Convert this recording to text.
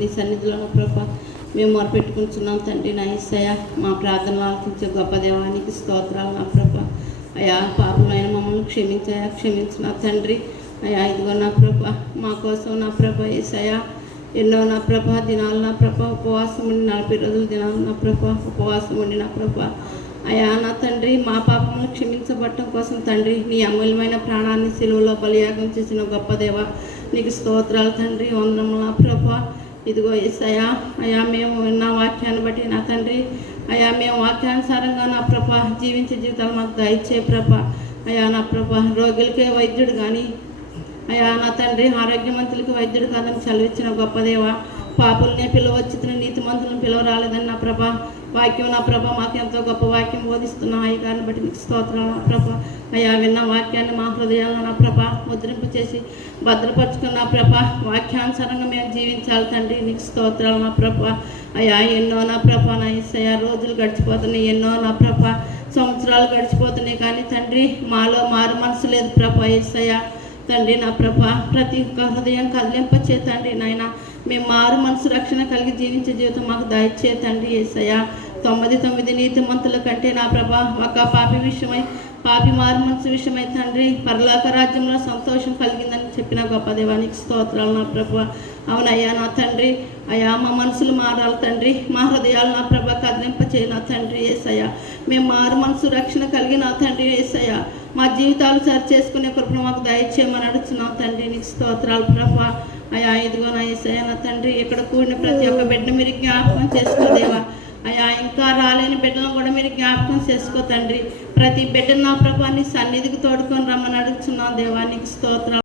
నీ సన్నిధిలో నా ప్రభా మేము మొరపెట్టుకుంటున్నాం తండ్రి. నా యేసయ్య మా ప్రార్థనలు ఆలకించే గొప్ప దేవానికి స్తోత్రాలు నా ప్రభా. అయా పాపమైన మమ్మల్ని క్షమించిన తండ్రి. అయా ఇదిగో నా ప్రభా మా కోసం నా ప్రభా యేసయ్య ఎన్నో నా ప్రభా దినాలు నా ప్రభా ఉపవాసం ఉండి 40 రోజుల దినాలు నా ప్రభా ఉపవాసం ఉండి నా ప్రభా అయా నా తండ్రి మా పాపములు క్షమించబడటం కోసం తండ్రి నీ అమూల్యమైన ప్రాణాన్ని సిలువలో బలియాగం చేసిన గొప్ప దేవ నీకు స్తోత్రాలు తండ్రి. వందనములు నా ప్రభా. ఇదిగో యేసయ్యా అయా మేము విన్న వాక్యాన్ని బట్టి నా తండ్రి అయా మేము వాక్యానుసారంగా నా ప్రభా జీవించే జీవితాలు మాకు దయచే ప్రభా. అయా నా ప్రభా రోగులకే వైద్యుడు కానీ అయా నా తండ్రి ఆరోగ్యవంతులకి వైద్యుడు కాదని చదివించిన గొప్ప దేవ. పాపుల్ని పిలవచ్చిన నీతిమంతులను పిలవరాలేదని నా ప్రభా వాక్యం నా ప్రభా మాకు ఎంతో గొప్ప వాక్యం బోధిస్తున్నాం. అయ్యగారిని బట్టి నీకు స్తోత్రాలు నా ప్రభా. అయ్యా విన్న వాక్యాన్ని మా హృదయాల్లో నా ప్రభా ముద్రింపు చేసి భద్రపరుచుకున్న నా ప్రభా వాక్యానుసారంగా మేము జీవించాలి తండ్రి. నీకు స్తోత్రాలు నా ప్రభా. అయ్యా ఎన్నో నా ప్రభా నా యేసయ్య రోజులు గడిచిపోతున్నాయి, ఎన్నో నా ప్రభా సంవత్సరాలు గడిచిపోతున్నాయి, కానీ తండ్రి మాలో మారు మనసు లేదు ప్రభా యేసయ్య తండ్రి. నా ప్రభా ప్రతి ఒక్క హృదయం కదిలింపచే తండ్రి. నాయన మేము మారు మనసు రక్షణ కలిగి జీవించే జీవితం మాకు దయచే తండ్రి యేసయ్య. 99 నీతిమంతుల కంటే నా ప్రభా ఒక పాపి మారు మనసు విషయమై తండ్రి పరలోక రాజ్యంలో సంతోషం కలిగిందని చెప్పిన గొప్ప దేవానికి స్తోత్రాలు నా ప్రభా. అవునయ్యా నా తండ్రి. అయ్యా మా మనసులు మారాలి తండ్రి, మా హృదయాలు నా ప్రభా కదిలింపచే నా తండ్రి యేసయ్య. మేము మారు మనసు రక్షణ కలిగి నా తండ్రి యేసయ్య మా జీవితాలు సరి చేసుకునే కృపను మాకు దయచేయమని అడుగుతున్నాం తండ్రి. నీకు స్తోత్రాలు ప్రభా. అయ్యా ఇదిగో నా యేసయ్య నా తండ్రి ఇక్కడ కూడిన ప్రతి ఒక్క బిడ్డను మీరు జ్ఞాపకం చేసుకోదేవా. అయ్యా ఇంకా రాలేని బిడ్డలను కూడా మీరు జ్ఞాపకం చేసుకో తండ్రి. ప్రతి బిడ్డను నా ప్రభా నీ సన్నిధికి తోడుకొని రమ్మని అడుగుతున్నాం దేవా. నీకు స్తోత్రాలు.